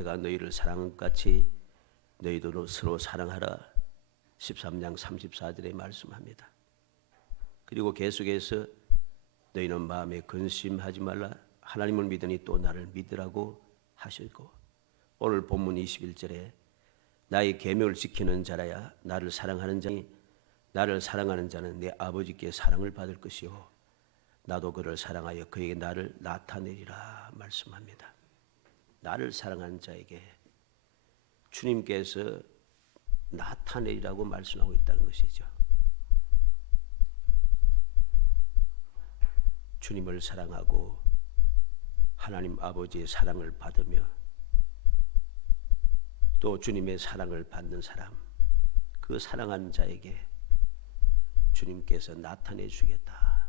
내가 너희를 사랑한 것 같이 너희도 서로 사랑하라. 13장 34절에 말씀합니다. 그리고 계속해서 너희는 마음에 근심하지 말라. 하나님을 믿으니 또 나를 믿으라고 하시고, 오늘 본문 21절에 나의 계명을 지키는 자라야 나를 사랑하는 자니 나를 사랑하는 자는 내 아버지께 사랑을 받을 것이요 나도 그를 사랑하여 그에게 나를 나타내리라 말씀합니다. 나를 사랑하는 자에게 주님께서 나타내리라고 말씀하고 있다는 것이죠. 주님을 사랑하고 하나님 아버지의 사랑을 받으며 또 주님의 사랑을 받는 사람, 그 사랑하는 자에게 주님께서 나타내 주겠다.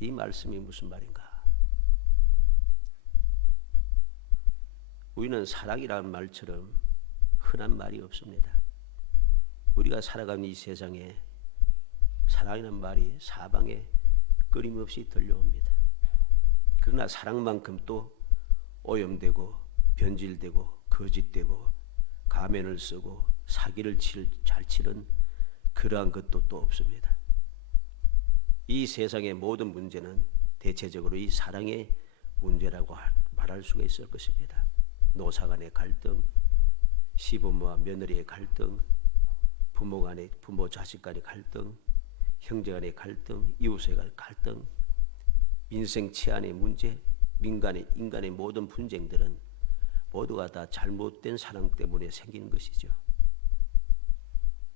이 말씀이 무슨 말인가? 우리는 사랑이라는 말처럼 흔한 말이 없습니다. 우리가 살아가는 이 세상에 사랑이라는 말이 사방에 끊임없이 들려옵니다. 그러나 사랑만큼 또 오염되고 변질되고 거짓되고 가면을 쓰고 사기를 잘 치는 그러한 것도 또 없습니다. 이 세상의 모든 문제는 대체적으로 이 사랑의 문제라고 말할 수가 있을 것입니다. 노사 간의 갈등, 시부모와 며느리의 갈등, 부모 자식 간의 갈등, 형제 간의 갈등, 이웃의 간의 갈등, 인생 치안의 문제, 인간의 모든 분쟁들은 모두가 다 잘못된 사랑 때문에 생기는 것이죠.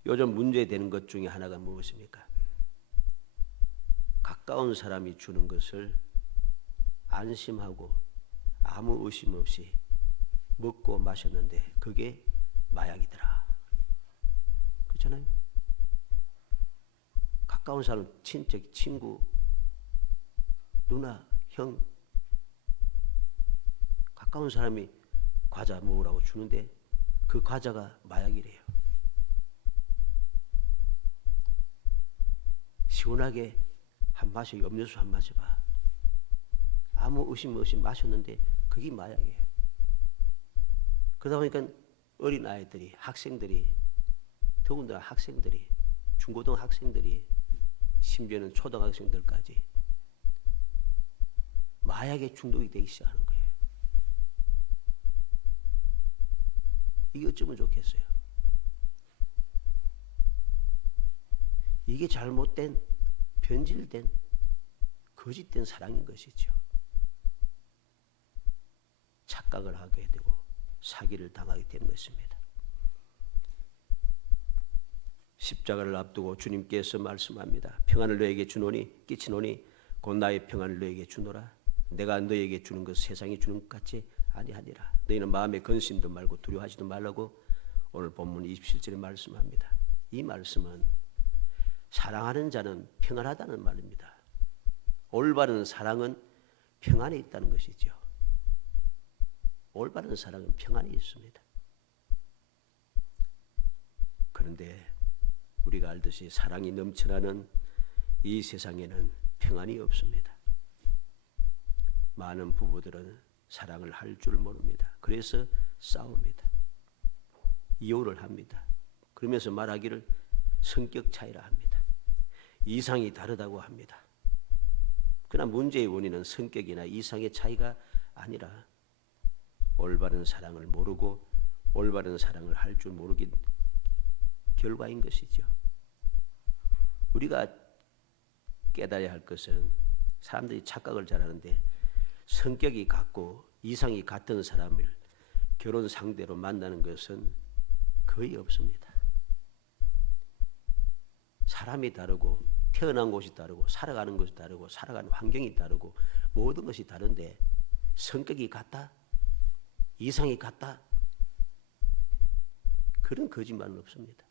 요즘 문제되는 것 중에 하나가 무엇입니까? 가까운 사람이 주는 것을 안심하고 아무 의심 없이 먹고 마셨는데 그게 마약이더라. 그렇잖아요. 가까운 사람, 친척, 친구, 누나, 형, 가까운 사람이 과자 먹으라고 주는데 그 과자가 마약이래요. 시원하게 한 마셔, 음료수 한 마셔봐. 아무 의심 없이 마셨는데 그게 마약이에요. 그러다 보니까 어린 아이들이, 학생들이, 더군다나 학생들이, 중고등학생들이, 심지어는 초등학생들까지 마약에 중독이 되기 시작하는 거예요. 이게 어쩌면 좋겠어요? 이게 잘못된, 변질된, 거짓된 사랑인 것이죠. 착각을 하게 되고 사기를 당하게 되는 것입니다. 십자가를 앞두고 주님께서 말씀합니다. 평안을 너에게 주노니 끼치노니 곧 나의 평안을 너에게 주노라. 내가 너에게 주는 것 세상이 주는 것 같이 아니하니라. 너희는 마음에 근심도 말고 두려워하지도 말라고 오늘 본문 27절에 말씀합니다. 이 말씀은 사랑하는 자는 평안하다는 말입니다. 올바른 사랑은 평안에 있다는 것이죠. 올바른 사랑은 평안에 있습니다. 그런데 우리가 알듯이 사랑이 넘쳐나는 이 세상에는 평안이 없습니다. 많은 부부들은 사랑을 할 줄 모릅니다. 그래서 싸웁니다. 이혼을 합니다. 그러면서 말하기를 성격 차이라 합니다. 이상이 다르다고 합니다. 그러나 문제의 원인은 성격이나 이상의 차이가 아니라 올바른 사랑을 모르고 올바른 사랑을 할 줄 모르긴 결과인 것이죠. 우리가 깨달아야 할 것은 사람들이 착각을 잘하는데 성격이 같고 이상이 같은 사람을 결혼 상대로 만나는 것은 거의 없습니다. 사람이 다르고 태어난 곳이 다르고 살아가는 것이 다르고 살아가는 환경이 다르고 모든 것이 다른데 성격이 같다? 이상이 같다? 그런 거짓말은 없습니다.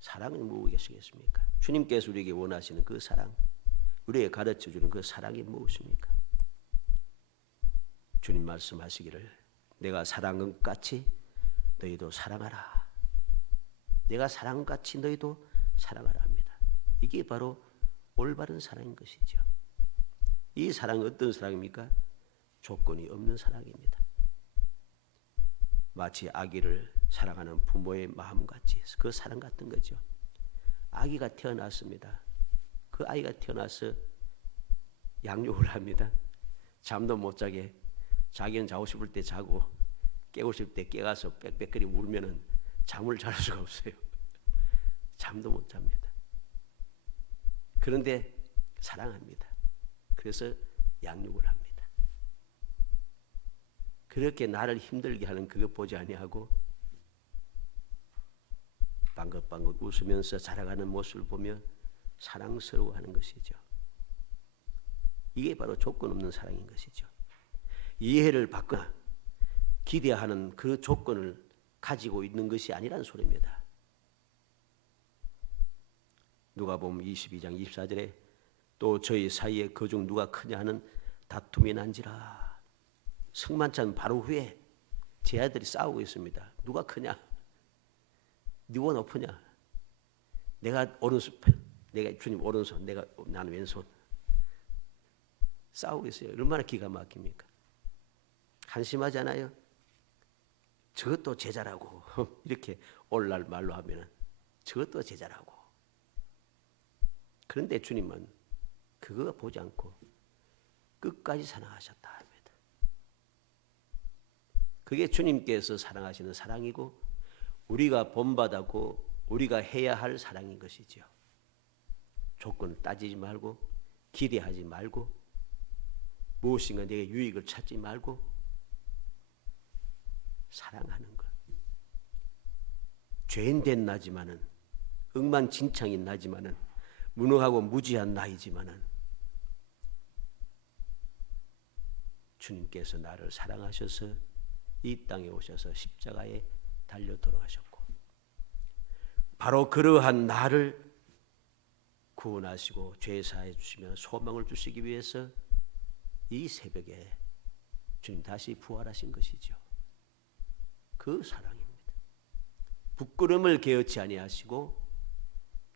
사랑은 무엇이겠습니까? 주님께서 우리에게 원하시는 그 사랑, 우리에게 가르쳐주는 그 사랑이 무엇입니까? 주님 말씀하시기를 내가 사랑한 것 같이 너희도 사랑하라. 내가 사랑한 것 같이 너희도 사랑하라 합니다. 이게 바로 올바른 사랑인 것이죠. 이 사랑은 어떤 사랑입니까? 조건이 없는 사랑입니다. 마치 아기를 사랑하는 부모의 마음같이 그 사랑 같은 거죠. 아기가 태어났습니다. 그 아이가 태어나서 양육을 합니다. 잠도 못 자게, 자기는 자고 싶을 때 자고 깨고 싶을 때 깨가서 빽빽거리 울면은 잠을 잘 수가 없어요. 잠도 못 잡니다. 그런데 사랑합니다. 그래서 양육을 합니다. 그렇게 나를 힘들게 하는 그거 보지 아니하고 방긋방긋 웃으면서 자라가는 모습을 보며 사랑스러워하는 것이죠. 이게 바로 조건 없는 사랑인 것이죠. 이해를 받거나 기대하는 그 조건을 가지고 있는 것이 아니란 소리입니다. 누가복음 22장 24절에 또 저희 사이에 그중 누가 크냐 하는 다툼이 난지라. 성만찬 바로 후에 제 아들이 싸우고 있습니다. 누가 크냐? 누가 높으냐? 내가 오른손, 내가 주님 오른손, 나는 왼손. 싸우고 있어요. 얼마나 기가 막힙니까? 한심하지 않아요? 저것도 제자라고 이렇게 오늘날 말로 하면은 저것도 제자라고. 그런데 주님은 그거 보지 않고 끝까지 사랑하셨다 합니다. 그게 주님께서 사랑하시는 사랑이고 우리가 본받았고 우리가 해야 할 사랑인 것이죠. 조건을 따지지 말고 기대하지 말고 무엇인가 내게 유익을 찾지 말고 사랑하는 것. 죄인된 나지만은 엉망진창인 나지만은 무능하고 무지한 나이지만은 주님께서 나를 사랑하셔서 이 땅에 오셔서 십자가에 달려 돌아가셨고 바로 그러한 나를 구원하시고 죄 사해 주시며 소망을 주시기 위해서 이 새벽에 주님 다시 부활하신 것이죠. 그 사랑입니다. 부끄러움을 개의치 아니하시고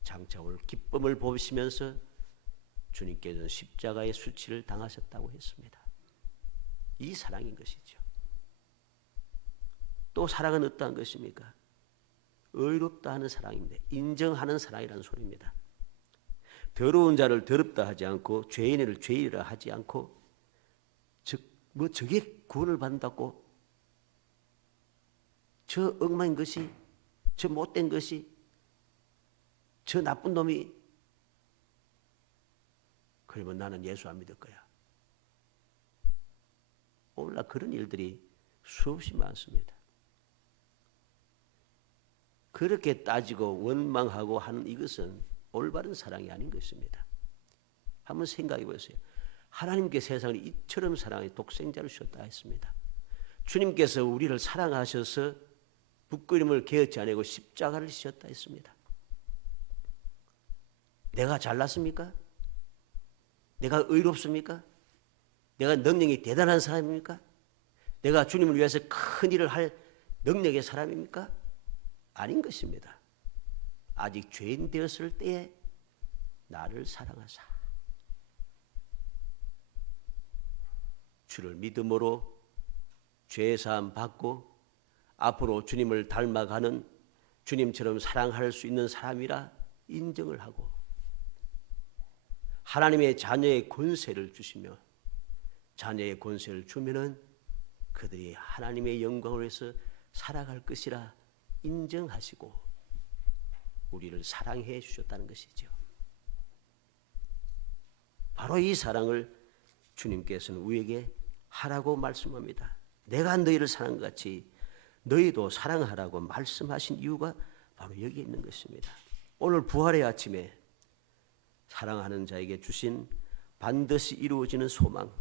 장차 올 기쁨을 보시면서 주님께서는 십자가의 수치를 당하셨다고 했습니다. 이 사랑인 것이죠. 또 사랑은 어떠한 것입니까? 의롭다 하는 사랑입니다. 인정하는 사랑이라는 소리입니다. 더러운 자를 더럽다 하지 않고 죄인을 죄인이라 하지 않고 저게 구원을 받는다고 저 엉망인 것이 저 못된 것이 저 나쁜 놈이 그러면 나는 예수 안 믿을 거야. 오늘날 그런 일들이 수없이 많습니다. 그렇게 따지고 원망하고 하는 이것은 올바른 사랑이 아닌 것입니다. 한번 생각해 보세요. 하나님께 세상을 이처럼 사랑해 독생자를 주셨다 했습니다. 주님께서 우리를 사랑하셔서 부끄러움을 개의치 아니고 십자가를 지셨다 했습니다. 내가 잘났습니까? 내가 의롭습니까? 내가 능력이 대단한 사람입니까? 내가 주님을 위해서 큰 일을 할 능력의 사람입니까? 아닌 것입니다. 아직 죄인 되었을 때에 나를 사랑하사 주를 믿음으로 죄사함 받고 앞으로 주님을 닮아가는 주님처럼 사랑할 수 있는 사람이라 인정을 하고 하나님의 자녀의 권세를 주시며 자녀의 권세를 주면은 그들이 하나님의 영광을 위해서 살아갈 것이라 인정하시고 우리를 사랑해 주셨다는 것이죠. 바로 이 사랑을 주님께서는 우리에게 하라고 말씀합니다. 내가 너희를 사랑한 것 같이 너희도 사랑하라고 말씀하신 이유가 바로 여기 있는 것입니다. 오늘 부활의 아침에 사랑하는 자에게 주신 반드시 이루어지는 소망,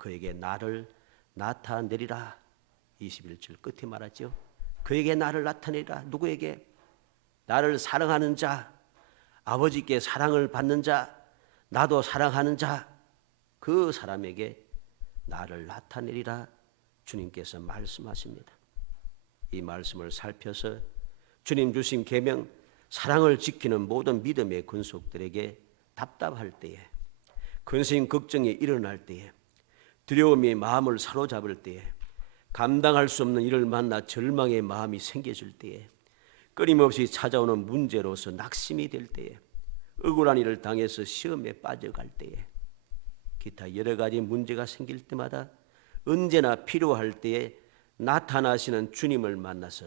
그에게 나를 나타내리라. 21절 끝에 말하죠. 그에게 나를 나타내리라. 누구에게? 나를 사랑하는 자, 아버지께 사랑을 받는 자, 나도 사랑하는 자, 그 사람에게 나를 나타내리라 주님께서 말씀하십니다. 이 말씀을 살펴서 주님 주신 계명, 사랑을 지키는 모든 믿음의 근속들에게 답답할 때에 근심 걱정이 일어날 때에, 두려움이 마음을 사로잡을 때에, 감당할 수 없는 일을 만나 절망의 마음이 생겨질 때에, 끊임없이 찾아오는 문제로서 낙심이 될 때에, 억울한 일을 당해서 시험에 빠져갈 때에, 기타 여러 가지 문제가 생길 때마다 언제나 필요할 때에 나타나시는 주님을 만나서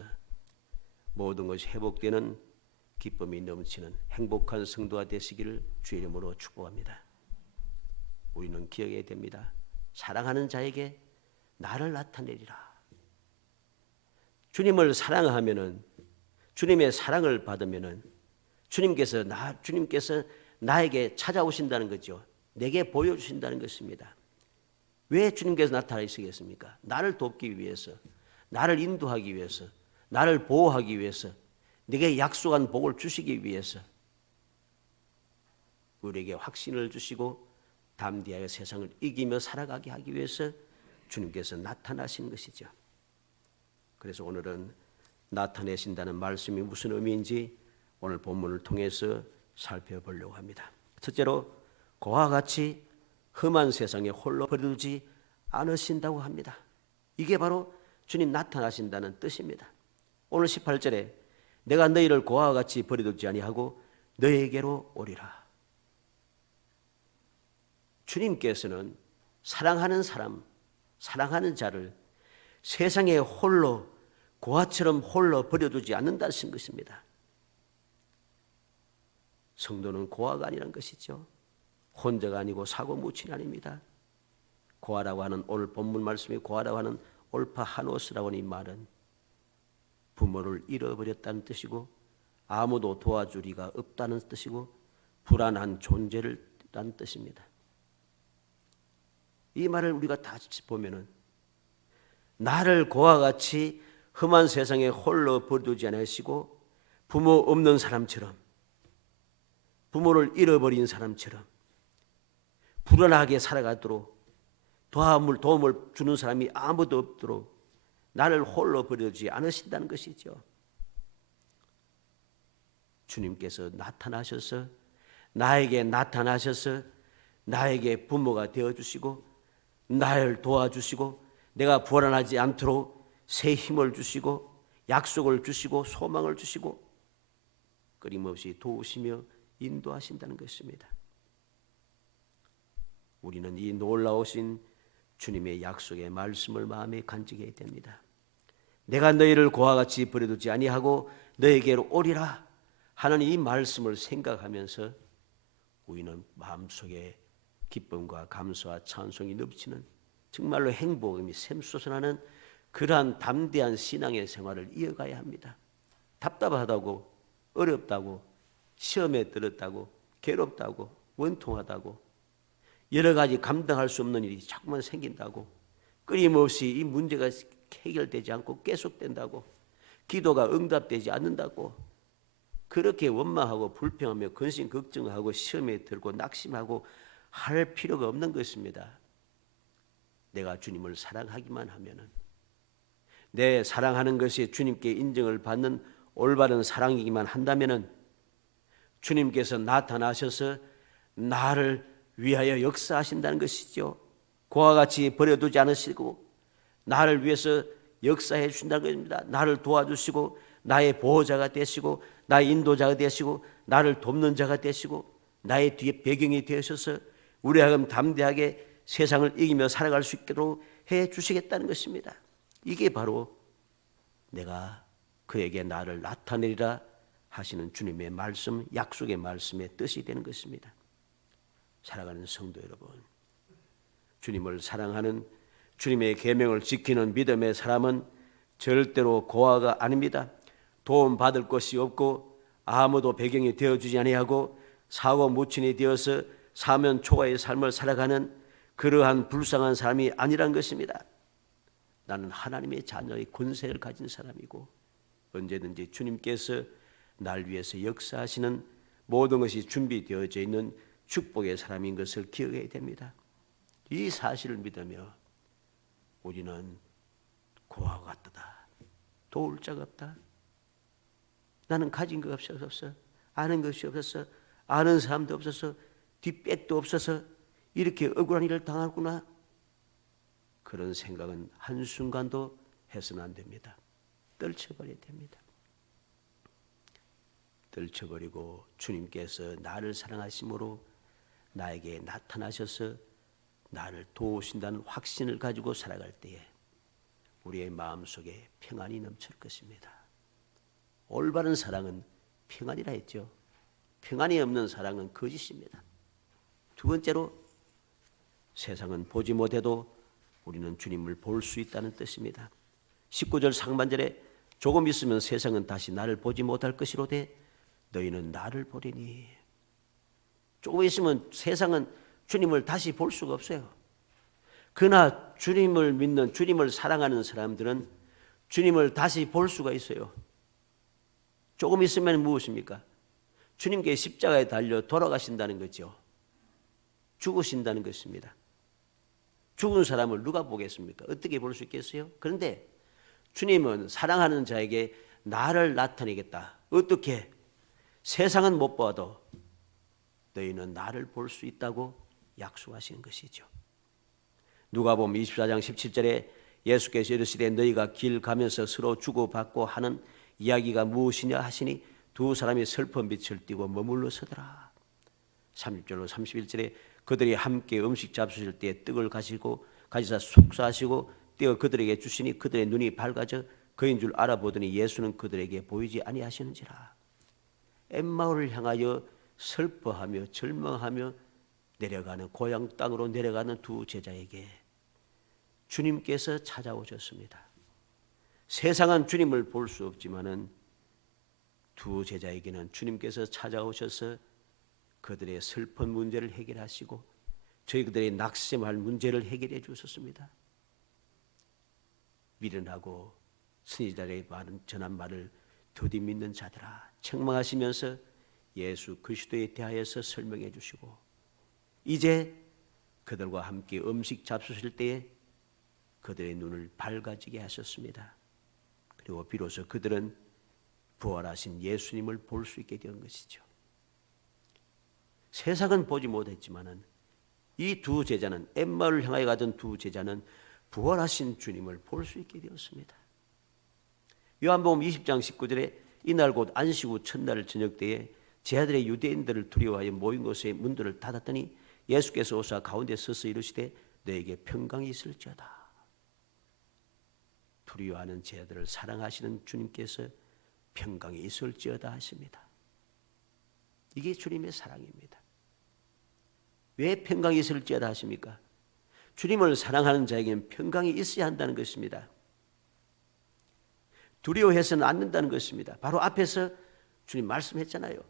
모든 것이 회복되는 기쁨이 넘치는 행복한 성도가 되시기를 주의 이름으로 축복합니다. 우리는 기억해야 됩니다. 사랑하는 자에게 나를 나타내리라. 주님을 사랑하면은, 주님의 사랑을 받으면은 주님께서 나에게 찾아오신다는 거죠. 내게 보여주신다는 것입니다. 왜 주님께서 나타나시겠습니까? 나를 돕기 위해서, 나를 인도하기 위해서, 나를 보호하기 위해서, 내게 약속한 복을 주시기 위해서, 우리에게 확신을 주시고 담대하게 세상을 이기며 살아가게 하기 위해서 주님께서 나타나신 것이죠. 그래서 오늘은 나타내신다는 말씀이 무슨 의미인지 오늘 본문을 통해서 살펴보려고 합니다. 첫째로, 그와 같이 험한 세상에 홀로 버려두지 않으신다고 합니다. 이게 바로 주님 나타나신다는 뜻입니다. 오늘 18절에 내가 너희를 그와 같이 버려두지 아니하고 너에게로 오리라. 주님께서는 사랑하는 사람, 사랑하는 자를 세상에 홀로, 고아처럼 홀로 버려두지 않는다는 것입니다. 성도는 고아가 아니란 것이죠. 혼자가 아니고 사고무친이 아닙니다. 고아라고 하는, 오늘 본문 말씀에 고아라고 하는 올파하노스라고 하는 이 말은 부모를 잃어버렸다는 뜻이고 아무도 도와줄 리가 없다는 뜻이고 불안한 존재라는 뜻입니다. 이 말을 우리가 다시 보면은 나를 그와 같이 험한 세상에 홀로 버려두지 않으시고 부모 없는 사람처럼, 부모를 잃어버린 사람처럼 불안하게 살아가도록, 도움을 주는 사람이 아무도 없도록 나를 홀로 버려두지 않으신다는 것이죠. 주님께서 나타나셔서, 나에게 나타나셔서 나에게 부모가 되어주시고 나를 도와주시고 내가 불안하지 않도록 새 힘을 주시고 약속을 주시고 소망을 주시고 끊임없이 도우시며 인도하신다는 것입니다. 우리는 이 놀라우신 주님의 약속의 말씀을 마음에 간직해야 됩니다. 내가 너희를 그와 같이 버려두지 아니하고 너에게로 오리라 하는 이 말씀을 생각하면서 우리는 마음속에 기쁨과 감사와 찬송이 넘치는 정말로 행복이 샘솟아나는 그러한 담대한 신앙의 생활을 이어가야 합니다. 답답하다고, 어렵다고, 시험에 들었다고, 괴롭다고, 원통하다고, 여러 가지 감당할 수 없는 일이 자꾸만 생긴다고, 끊임없이 이 문제가 해결되지 않고 계속된다고, 기도가 응답되지 않는다고, 그렇게 원망하고 불평하며 근심 걱정하고 시험에 들고 낙심하고 할 필요가 없는 것입니다. 내가 주님을 사랑하기만 하면은, 내 사랑하는 것이 주님께 인정을 받는 올바른 사랑이기만 한다면은 주님께서 나타나셔서 나를 위하여 역사하신다는 것이죠. 그와 같이 버려두지 않으시고 나를 위해서 역사해 주신다는 것입니다. 나를 도와주시고 나의 보호자가 되시고 나의 인도자가 되시고 나를 돕는 자가 되시고 나의 뒤에 배경이 되셔서 우리 하여금 담대하게 세상을 이기며 살아갈 수 있도록 해 주시겠다는 것입니다. 이게 바로 내가 그에게 나를 나타내리라 하시는 주님의 말씀, 약속의 말씀의 뜻이 되는 것입니다. 사랑하는 성도 여러분, 주님을 사랑하는, 주님의 계명을 지키는 믿음의 사람은 절대로 고아가 아닙니다. 도움받을 것이 없고 아무도 배경이 되어주지 아니하고 사고무친이 되어서 사면 초과의 삶을 살아가는 그러한 불쌍한 사람이 아니란 것입니다. 나는 하나님의 자녀의 권세를 가진 사람이고 언제든지 주님께서 날 위해서 역사하시는 모든 것이 준비되어져 있는 축복의 사람인 것을 기억해야 됩니다. 이 사실을 믿으며 우리는 고아와 같다, 도울 자가 없다, 나는 가진 것 없어서, 아는 것이 없어서, 아는 사람도 없어서, 뒷백도 없어서 이렇게 억울한 일을 당하구나. 그런 생각은 한순간도 해서는 안 됩니다. 떨쳐버려야 됩니다. 떨쳐버리고 주님께서 나를 사랑하심으로 나에게 나타나셔서 나를 도우신다는 확신을 가지고 살아갈 때에 우리의 마음속에 평안이 넘칠 것입니다. 올바른 사랑은 평안이라 했죠. 평안이 없는 사랑은 거짓입니다. 두 번째로 세상은 보지 못해도 우리는 주님을 볼 수 있다는 뜻입니다. 19절 상반절에 조금 있으면 세상은 다시 나를 보지 못할 것이로되 너희는 나를 보리니. 조금 있으면 세상은 주님을 다시 볼 수가 없어요. 그러나 주님을 믿는, 주님을 사랑하는 사람들은 주님을 다시 볼 수가 있어요. 조금 있으면 무엇입니까? 주님께 십자가에 달려 돌아가신다는 거죠. 죽으신다는 것입니다. 죽은 사람을 누가 보겠습니까? 어떻게 볼 수 있겠어요? 그런데 주님은 사랑하는 자에게 나를 나타내겠다. 어떻게? 세상은 못 봐도 너희는 나를 볼 수 있다고 약속하시는 것이죠. 누가복음 24장 17절에 예수께서 이르시되 너희가 길 가면서 서로 주고받고 하는 이야기가 무엇이냐 하시니 두 사람이 슬픈 빛을 띠고 머물러 서더라. 30절로 31절에 그들이 함께 음식 잡수실 때 떡을 가지사 속사하시고 떼어 그들에게 주시니 그들의 눈이 밝아져 그인 줄 알아보더니 예수는 그들에게 보이지 아니하시는지라. 엠마오를 향하여 슬퍼하며 절망하며 내려가는 고향 땅으로 내려가는 두 제자에게 주님께서 찾아오셨습니다. 세상은 주님을 볼 수 없지만은 두 제자에게는 주님께서 찾아오셔서 그들의 슬픈 문제를 해결하시고 저희들의 낙심할 문제를 해결해 주셨습니다. 미련하고 스니자의 전한 말을 더디 믿는 자들아 책망하시면서 예수 그리스도에 대하여서 설명해 주시고 이제 그들과 함께 음식 잡수실 때에 그들의 눈을 밝아지게 하셨습니다. 그리고 비로소 그들은 부활하신 예수님을 볼 수 있게 된 것이죠. 세상은 보지 못했지만은 이 두 제자는 엠마오를 향하여 가던 두 제자는 부활하신 주님을 볼 수 있게 되었습니다. 요한복음 20장 19절에 이날 곧 안식 후 첫날 저녁 때에 제자들의 유대인들을 두려워하여 모인 곳의 문들을 닫았더니 예수께서 오사 가운데 서서 이르시되 너에게 평강이 있을지어다. 두려워하는 제자들을 사랑하시는 주님께서 평강이 있을지어다 하십니다. 이게 주님의 사랑입니다. 왜 평강이 있을지어다 하십니까? 주님을 사랑하는 자에게는 평강이 있어야 한다는 것입니다. 두려워해서는 안 된다는 것입니다. 바로 앞에서 주님 말씀했잖아요.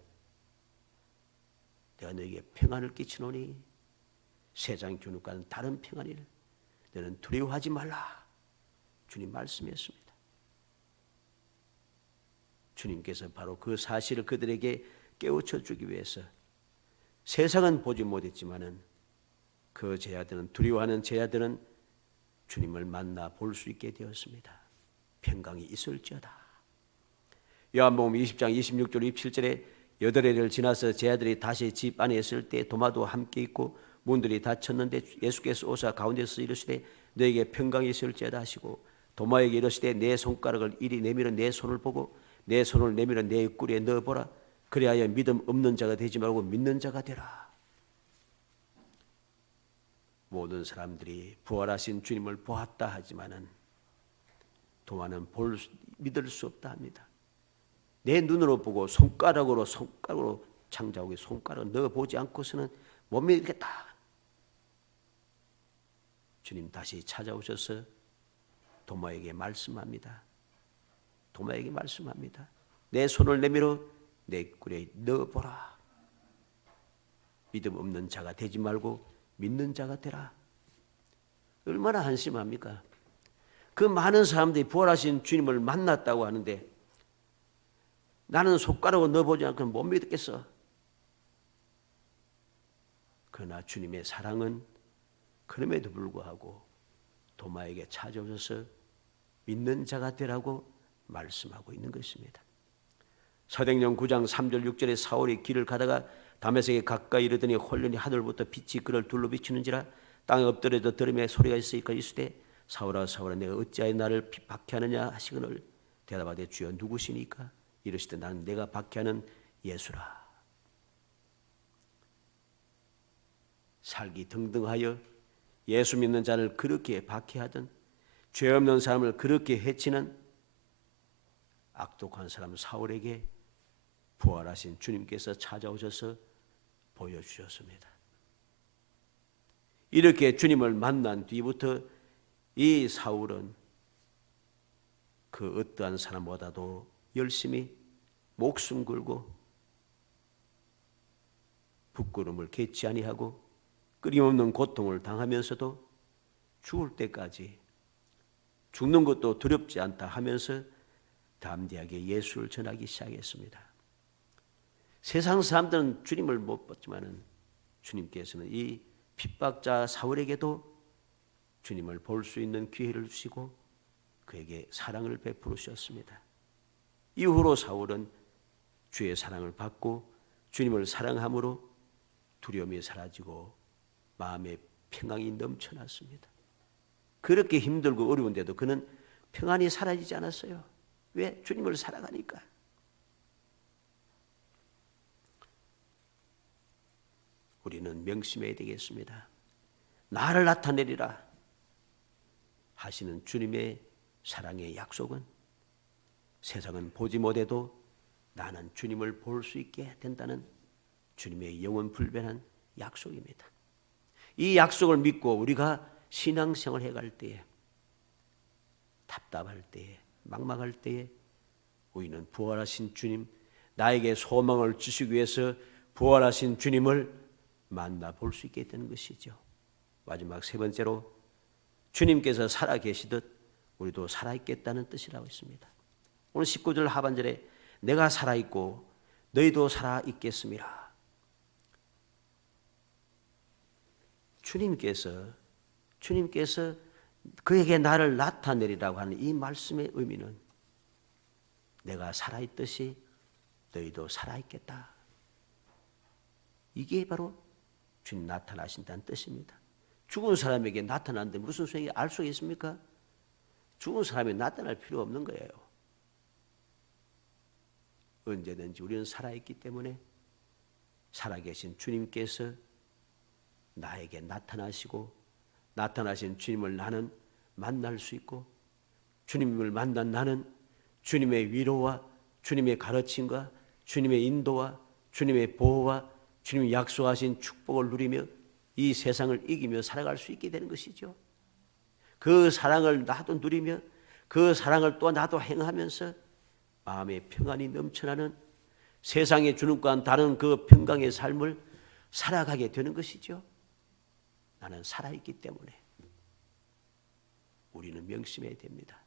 내가 너에게 평안을 끼치노니 세상이 주는 것과는 다른 평안이를 너는 두려워하지 말라. 주님 말씀했습니다. 주님께서 바로 그 사실을 그들에게 깨우쳐 주기 위해서 세상은 보지 못했지만은 그 제자들은 두려워하는 제자들은 주님을 만나 볼 수 있게 되었습니다. 평강이 있을지어다. 요한복음 20장 26절 27절에 8해를 지나서 제자들이 다시 집 안에 있을 때 도마도 함께 있고 문들이 닫혔는데 예수께서 오사 가운데서 이르시되 너에게 평강이 있을지어다 하시고 도마에게 이르시되 내 손가락을 이리 내밀어 내 손을 보고 내 손을 내밀어 내 옆구리에 넣어보라. 그리하여 믿음 없는 자가 되지 말고 믿는 자가 되라. 모든 사람들이 부활하신 주님을 보았다 하지만은 도마는 믿을 수 없다 합니다. 내 눈으로 보고 손가락으로 창자국에 손가락을 넣어보지 않고서는 못 믿겠다. 주님 다시 찾아오셔서 도마에게 말씀합니다. 도마에게 말씀합니다. 내 손을 내밀어 내 꿀에 넣어보라. 믿음 없는 자가 되지 말고 믿는 자가 되라. 얼마나 한심합니까? 그 많은 사람들이 부활하신 주님을 만났다고 하는데 나는 손가락으로 넣어보지 않고는 못 믿겠어. 그러나 주님의 사랑은 그럼에도 불구하고 도마에게 찾아오셔서 믿는 자가 되라고 말씀하고 있는 것입니다. 사도행전 9장 3절 6절에 사울이 길을 가다가 다메섹에 가까이 이르더니 홀련히 하늘부터 빛이 그를 둘러 비추는지라 땅에 엎드려져 들음에 소리가 있으니까 이르되 사울아 사울아 내가 어찌하여 나를 박해하느냐 하시거늘 대답하되 주여 누구시니까 이르시되 나는 내가 박해하는 예수라. 살기 등등하여 예수 믿는 자를 그렇게 박해하던 죄 없는 사람을 그렇게 해치는 악독한 사람 사울에게 부활하신 주님께서 찾아오셔서 보여주셨습니다. 이렇게 주님을 만난 뒤부터 이 사울은 그 어떠한 사람보다도 열심히 목숨 걸고 부끄러움을 개치 아니하고 끊임없는 고통을 당하면서도 죽을 때까지 죽는 것도 두렵지 않다 하면서 담대하게 예수를 전하기 시작했습니다. 세상 사람들은 주님을 못 봤지만은 주님께서는 이 핍박자 사울에게도 주님을 볼 수 있는 기회를 주시고 그에게 사랑을 베푸셨습니다. 이후로 사울은 주의 사랑을 받고 주님을 사랑함으로 두려움이 사라지고 마음의 평안이 넘쳐났습니다. 그렇게 힘들고 어려운데도 그는 평안이 사라지지 않았어요. 왜? 주님을 사랑하니까. 우리는 명심해야 되겠습니다. 나를 나타내리라 하시는 주님의 사랑의 약속은 세상은 보지 못해도 나는 주님을 볼 수 있게 된다는 주님의 영원 불변한 약속입니다. 이 약속을 믿고 우리가 신앙생활 해갈 때에 답답할 때에 막막할 때에 우리는 부활하신 주님, 나에게 소망을 주시기 위해서 부활하신 주님을 만나볼 수 있게 되는 것이죠. 마지막 세 번째로 주님께서 살아계시듯 우리도 살아있겠다는 뜻이라고 했습니다. 오늘 19절 하반절에 내가 살아있고 너희도 살아있겠습니다. 주님께서 그에게 나를 나타내리라고 하는 이 말씀의 의미는 내가 살아있듯이 너희도 살아있겠다. 이게 바로 주님 나타나신다는 뜻입니다. 죽은 사람에게 나타나는데 무슨 소용이 알 수 있습니까? 죽은 사람이 나타날 필요 없는 거예요. 언제든지 우리는 살아있기 때문에 살아계신 주님께서 나에게 나타나시고 나타나신 주님을 나는 만날 수 있고 주님을 만난 나는 주님의 위로와 주님의 가르침과 주님의 인도와 주님의 보호와 주님이 약속하신 축복을 누리며 이 세상을 이기며 살아갈 수 있게 되는 것이죠. 그 사랑을 나도 누리며 그 사랑을 또 나도 행하면서 마음의 평안이 넘쳐나는 세상에 주는 것과는 다른 그 평강의 삶을 살아가게 되는 것이죠. 나는 살아있기 때문에 우리는 명심해야 됩니다.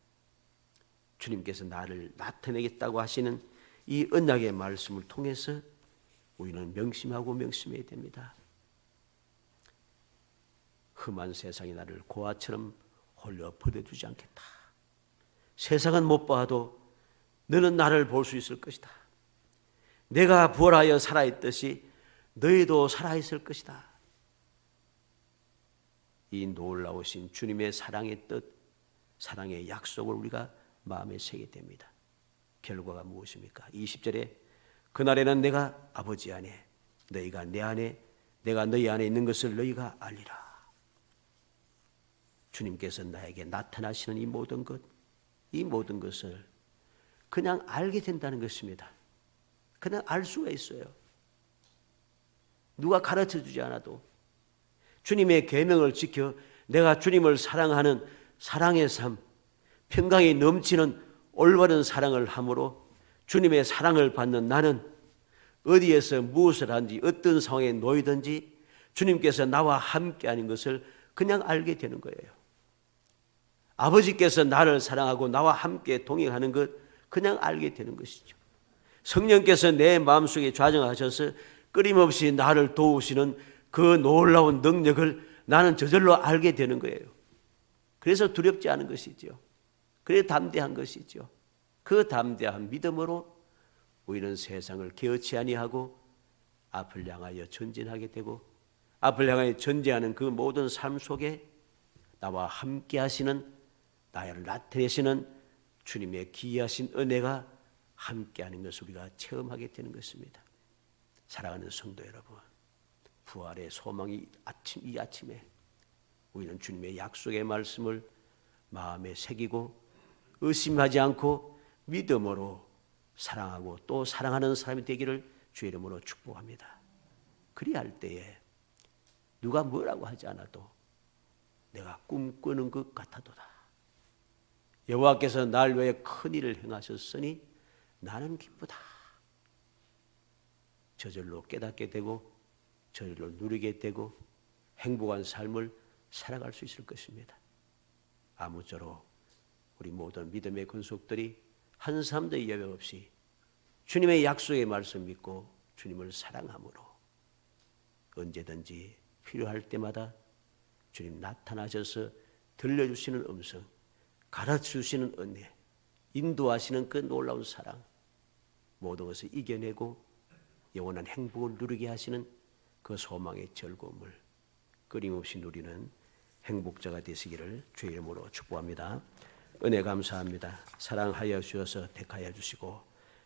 주님께서 나를 나타내겠다고 하시는 이 언약의 말씀을 통해서 우리는 명심해야 됩니다. 험한 세상이 나를 고아처럼 홀려 버려두지 않겠다. 세상은 못 봐도 너는 나를 볼 수 있을 것이다. 내가 부활하여 살아있듯이 너희도 살아있을 것이다. 이 놀라우신 주님의 사랑의 뜻, 사랑의 약속을 우리가 마음에 새게 됩니다. 결과가 무엇입니까? 20절에 그날에는 내가 아버지 안에 너희가 내 안에 내가 너희 안에 있는 것을 너희가 알리라. 주님께서 나에게 나타나시는 이 모든 것을 그냥 알게 된다는 것입니다. 그냥 알 수가 있어요. 누가 가르쳐주지 않아도 주님의 계명을 지켜 내가 주님을 사랑하는 사랑의 삶, 평강이 넘치는 올바른 사랑을 함으로 주님의 사랑을 받는 나는 어디에서 무엇을 하든지 어떤 상황에 놓이든지 주님께서 나와 함께하는 것을 그냥 알게 되는 거예요. 아버지께서 나를 사랑하고 나와 함께 동행하는 것 그냥 알게 되는 것이죠. 성령께서 내 마음속에 좌정하셔서 끊임없이 나를 도우시는 그 놀라운 능력을 나는 저절로 알게 되는 거예요. 그래서 두렵지 않은 것이죠. 그래서 담대한 것이죠. 그 담대한 믿음으로 우리는 세상을 개의치 아니하고 앞을 향하여 전진하게 되고 앞을 향하여 전진하는 그 모든 삶 속에 나와 함께 하시는 나를 나타내시는 주님의 기이하신 은혜가 함께하는 것을 우리가 체험하게 되는 것입니다. 사랑하는 성도 여러분, 부활의 소망이 이 아침에 우리는 주님의 약속의 말씀을 마음에 새기고 의심하지 않고 믿음으로 사랑하고 또 사랑하는 사람이 되기를 주의 이름으로 축복합니다. 그리할 때에 누가 뭐라고 하지 않아도 내가 꿈꾸는 것 같아도다. 여호와께서 날 위해 큰 일을 행하셨으니 나는 기쁘다. 저절로 깨닫게 되고 저절로 누리게 되고 행복한 삶을 살아갈 수 있을 것입니다. 아무쪼록 우리 모든 믿음의 권속들이 한 사람도 예외 없이 주님의 약속의 말씀 믿고 주님을 사랑함으로 언제든지 필요할 때마다 주님 나타나셔서 들려주시는 음성, 가르쳐주시는 은혜, 인도하시는 그 놀라운 사랑, 모든 것을 이겨내고 영원한 행복을 누리게 하시는 그 소망의 즐거움을 끊임없이 누리는 행복자가 되시기를 주의 이름으로 축복합니다. 은혜 감사합니다. 사랑하여 주셔서 택하여 주시고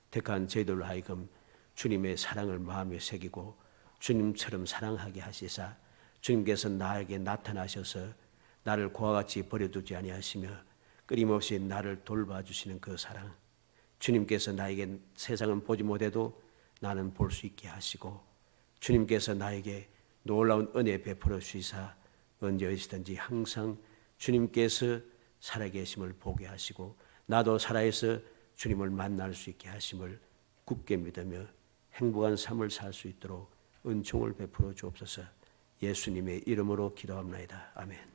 택한 저희들로 하여금 주님의 사랑을 마음에 새기고 주님처럼 사랑하게 하시사 주님께서 나에게 나타나셔서 나를 그와 같이 버려두지 아니하시며 끊임없이 나를 돌봐주시는 그 사랑, 주님께서 나에게 세상은 보지 못해도 나는 볼 수 있게 하시고 주님께서 나에게 놀라운 은혜 베풀어 주시사 언제 어디든지 항상 주님께서 살아계심을 보게 하시고 나도 살아서 주님을 만날 수 있게 하심을 굳게 믿으며 행복한 삶을 살 수 있도록 은총을 베풀어 주옵소서. 예수님의 이름으로 기도합니다. 아멘.